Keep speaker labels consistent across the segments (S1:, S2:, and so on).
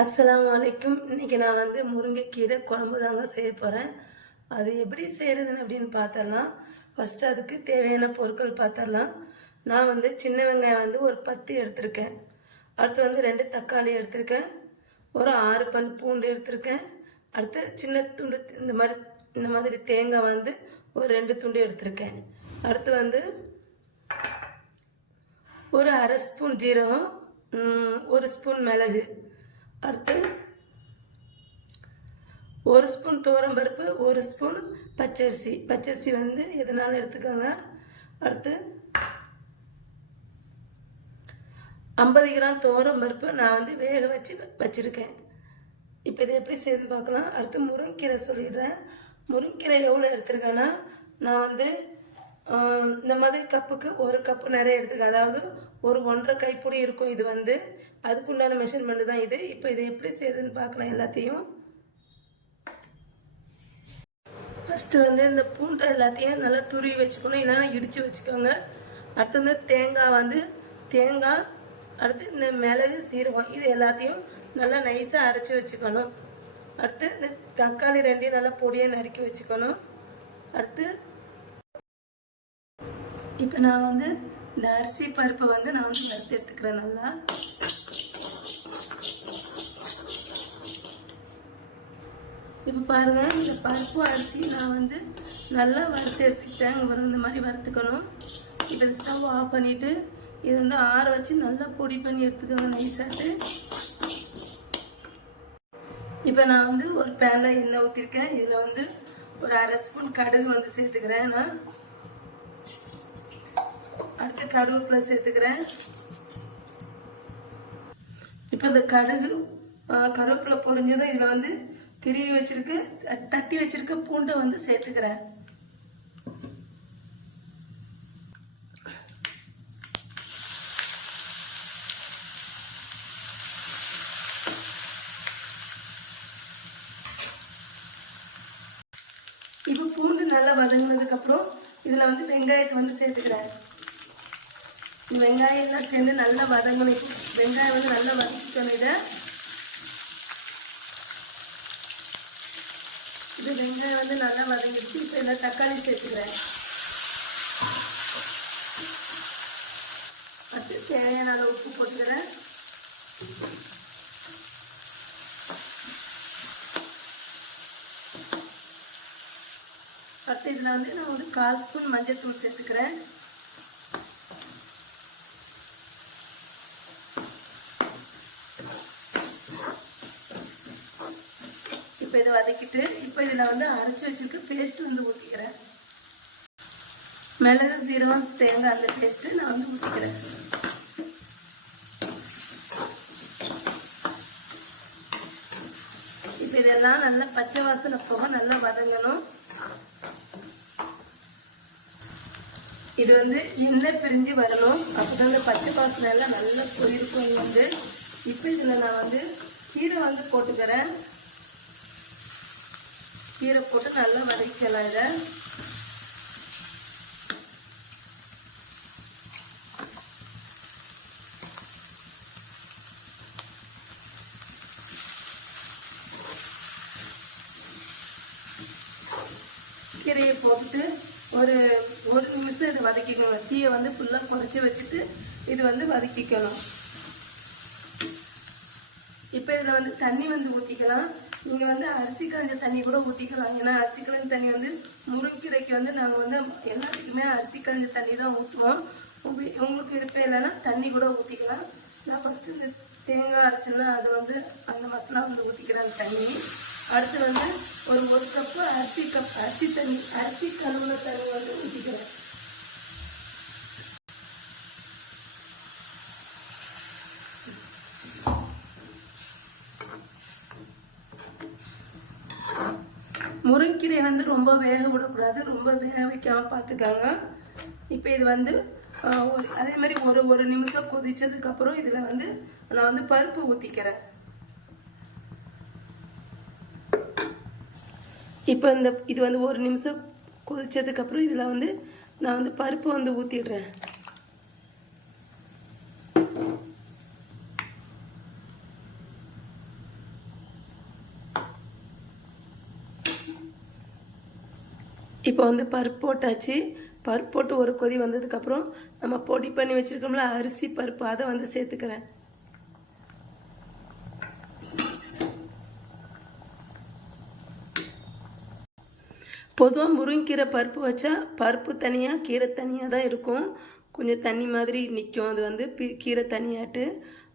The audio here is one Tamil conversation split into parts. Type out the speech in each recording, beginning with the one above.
S1: அஸ்லாம் வலைக்கும் இன்றைக்கி நான் வந்து முருங்கைக்கீரை குழம்பு தாங்க செய்ய போகிறேன் அது எப்படி செய்கிறதுன்னு அப்படின்னு பார்த்தரலாம் ஃபஸ்ட்டு அதுக்கு தேவையான பொருட்கள் பார்த்தரலாம் நான் வந்து சின்ன வெங்காயம் வந்து ஒரு பத்து எடுத்திருக்கேன். அடுத்து வந்து ரெண்டு தக்காளி எடுத்திருக்கேன். ஒரு ஆறு பல் பூண்டு எடுத்திருக்கேன். அடுத்து சின்ன துண்டு இந்த மாதிரி இந்த மாதிரி தேங்காய் வந்து ஒரு ரெண்டு துண்டு எடுத்திருக்கேன். அடுத்து வந்து ஒரு அரை ஸ்பூன் ஜீரகம் ஒரு ஸ்பூன் மிளகு. அடுத்து ஒரு ஸ்பூன் துவரம் பருப்பு ஒரு ஸ்பூன் பச்சரிசி. பச்சரிசி வந்து எதனால எடுத்துக்கோங்க? அடுத்து ஐம்பது கிராம் துவரம் பருப்பு நான் வந்து வேக வச்சு வச்சுருக்கேன். இப்போ இதை எப்படி செய்து பார்க்கலாம்? அடுத்து முருங்கீரை சொல்லிடுறேன். முருங்கீரை எவ்வளோ எடுத்துருக்கேன்னா நான் வந்து இந்த மாதிரி கப்புக்கு ஒரு கப்பு நிறைய எடுத்துருக்கேன். அதாவது ஒரு ஒன்றரை கைப்பொடி இருக்கும் இது வந்து. அதுக்குண்டான மெஷர்மெண்ட் தான் இது. இப்போ இதை எப்படி செய்யுதுன்னு பார்க்கலாம் எல்லாத்தையும். ஃபஸ்ட்டு வந்து இந்த பூண்டை எல்லாத்தையும் நல்லா துருவி வச்சுக்கணும். இல்லைன்னா இடித்து வச்சுக்கோங்க. அடுத்து வந்து தேங்காய் வந்து தேங்காய் அடுத்து இந்த மிளகு சீரகம் இது எல்லாத்தையும் நல்லா நைஸாக அரைச்சி வச்சுக்கணும். அடுத்து இந்த தக்காளி ரெண்டையும் நல்லா பொடியாக நறுக்கி வச்சுக்கணும். அடுத்து இப்போ நான் வந்து இந்த அரிசி பருப்பை வந்து நான் வந்து வறுத்து எடுத்துக்கிறேன் நல்லா. இப்போ பாருங்கள் இந்த பருப்பு அரிசி நான் வந்து நல்லா வறுத்து எடுத்துக்கிட்டேன். இங்க இந்த மாதிரி வறுத்துக்கணும். இப்போ ஸ்டவ் ஆஃப் பண்ணிவிட்டு இதை வந்து ஆற வச்சு நல்லா பொடி பண்ணி எடுத்துக்கோங்க நைஸாட்டு இப்போ நான் வந்து ஒரு பேனில் எண்ணெய் ஊற்றிருக்கேன் இதில் வந்து ஒரு அரை ஸ்பூன் கடுகு வந்து சேர்த்துக்கிறேன் நான். அடுத்து கருவேப்பிலை சேர்த்துக்கிறேன். இப்போ இந்த கடுகு கருவேப்பிலை பொரிஞ்சதும் இதில் வந்து திருவி வச்சிருக்க தட்டி வச்சிருக்க பூண்டை வந்து சேர்த்துக்கிறேன். இப்போ பூண்டு நல்லா வதங்கினதுக்கப்புறம் இதில் வந்து வெங்காயத்தை வந்து சேர்த்துக்கிறேன். வெங்காயம் எல்லாம் சேர்ந்து நல்லா வதங்கணும். வெங்காயம் வந்து நல்லா வதக்கணும் இதை இது வெங்காயம் வந்து நல்லா வதங்கிடுச்சு. இப்போ இதில் தக்காளி சேர்த்துக்கிறேன். அடுத்து தேவையான அளவு உப்பு போட்டுக்கிறேன். பத்து இதில் வந்து நான் ஒரு கால் ஸ்பூன் மஞ்சள் தூள் சேர்த்துக்கிறேன். இப்போ இதை வதக்கிட்டு இப்போ இதில் வந்து அரைச்சி வச்சிருக்க. பேஸ்ட் வந்து ஊற்றிக்கிறேன் மிளகு சீரகம் தேங்காய் அந்த பேஸ்ட்டு நான் வந்து ஊற்றிக்கிறேன் இப்போ இதெல்லாம் நல்லா பச்சை வாசனை போக நல்லா வதங்கணும். இது வந்து எண்ணெய் பிரிஞ்சு வரணும். அப்போ இந்த பச்சை வாசனை எல்லாம் நல்லா போயிருக்கும் வந்து. இப்போ இதில் நான் வந்து கீரை வந்து போட்டுக்கிறேன். கீரை போட்டு நல்லா வதக்கலாம் இதை. கீரையை போட்டுட்டு ஒரு ஒரு நிமிஷம் இதை வதக்கிக்கணும் தீயை வந்து ஃபுல்லாக குறைச்சி வச்சுட்டு இது வந்து வதக்கிக்கணும் இப்போ இதில் வந்து தண்ணி வந்து ஊற்றிக்கலாம் நீங்கள் வந்து அரிசி களைஞ்ச தண்ணி கூட ஊற்றிக்கலாம் ஏன்னா அரிசி களைஞ்ச தண்ணி வந்து முருங்கீரைக்கு வந்து நாங்கள் வந்து எல்லாத்துக்குமே அரிசி களைஞ்ச தண்ணி தான் ஊற்றுவோம் உங்களுக்கு உங்களுக்கு விருப்பம் இல்லைன்னா தண்ணி கூட ஊற்றிக்கலாம் நான் ஃபஸ்ட்டு இந்த தேங்காய் அரைச்சேன்னா அது வந்து அந்த மசாலா வந்து ஊற்றிக்கிறேன் அந்த தண்ணி. அடுத்து வந்து ஒரு ஒரு கப்பு அரிசி கப் அரிசி தண்ணி அரிசி கழுவுன தண்ணி வந்து ஊற்றிக்கிறேன் முருங்கீரை வந்து ரொம்ப வேக விடக்கூடாது. ரொம்ப வேக வைக்காமல் பார்த்துக்காங்க இப்போ இது வந்து ஒரு அதே மாதிரி ஒரு ஒரு நிமிஷம் கொதிச்சதுக்கப்புறம் இதில் வந்து நான் வந்து பருப்பு ஊற்றிக்கிறேன் இப்போ இந்த இது வந்து ஒரு நிமிஷம் கொதிச்சதுக்கப்புறம் இதில் வந்து நான் வந்து பருப்பு வந்து ஊற்றிடுறேன் இப்போ வந்து பருப்பு போட்டாச்சு. பருப்பு போட்டு ஒரு கொதி வந்ததுக்கப்புறம் நம்ம பொடி பண்ணி வச்சுருக்கோம்ல அரிசி பருப்பு அதை வந்து சேர்த்துக்கிறேன். பொதுவாக முருங்கீரை பருப்பு வச்சா பருப்பு தனியாக கீரை தனியாக தான் இருக்கும். கொஞ்சம் தண்ணி மாதிரி நிற்கும் அது வந்து பி கீரை தனியாட்டு.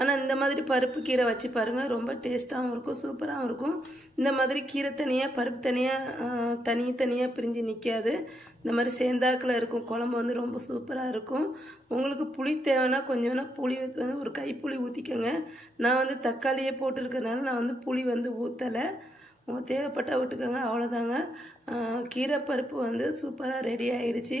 S1: ஆனால் இந்த மாதிரி பருப்பு கீரை வச்சு பாருங்கள் ரொம்ப டேஸ்ட்டாகவும் இருக்கும் சூப்பராகவும் இருக்கும். இந்த மாதிரி கீரை தனியாக பருப்பு தனியாக தனி தனியாக பிரிஞ்சு நிற்காது இந்த மாதிரி சேர்ந்தாக்கில் இருக்கும் குழம்பு வந்து ரொம்ப சூப்பராக இருக்கும். உங்களுக்கு புளி தேவைன்னா கொஞ்சம் வேணால் புளி வந்து ஒரு கைப்புளி ஊற்றிக்கோங்க நான் வந்து தக்காளியே போட்டிருக்கறனால நான் வந்து புளி வந்து ஊற்றலை உங்கள் தேவைப்பட்டால் விட்டுக்கோங்க அவ்வளோதாங்க கீரை பருப்பு வந்து சூப்பராக ரெடி ஆகிடுச்சி